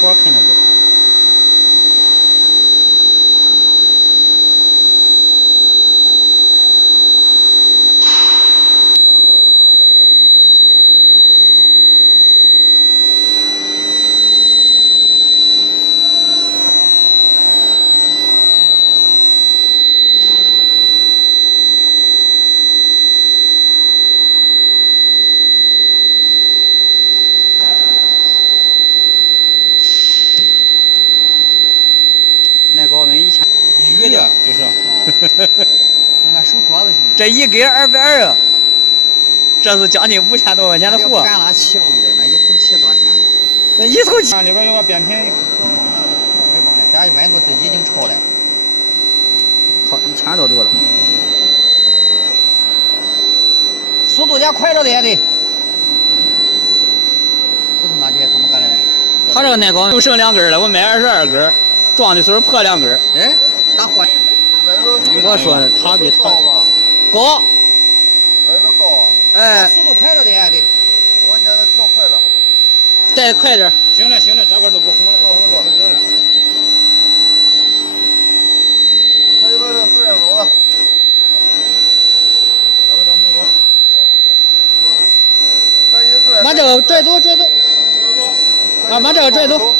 活肯定不大。耐高温1000，鱼的就是。那个手镯子行。这一根220啊，这是将近5000多块钱的货。不敢拉7公的，那一头7多少钱？那一头7。里边有个变频。没帮的，咱温度已经超了。靠，1000多度了。速度点快着点得。这他妈的，他们干的。他这个耐高就剩2根了，我买22根。装的时候破2根，哎，打坏。我说他比他高，温度高啊！哎，速度快着点得。我现在调快了，再快点。行了，这块都不红了，这块都不热了。可以把这直接走了。这个都没有。赶紧拽。把这个拽走。把这个拽走。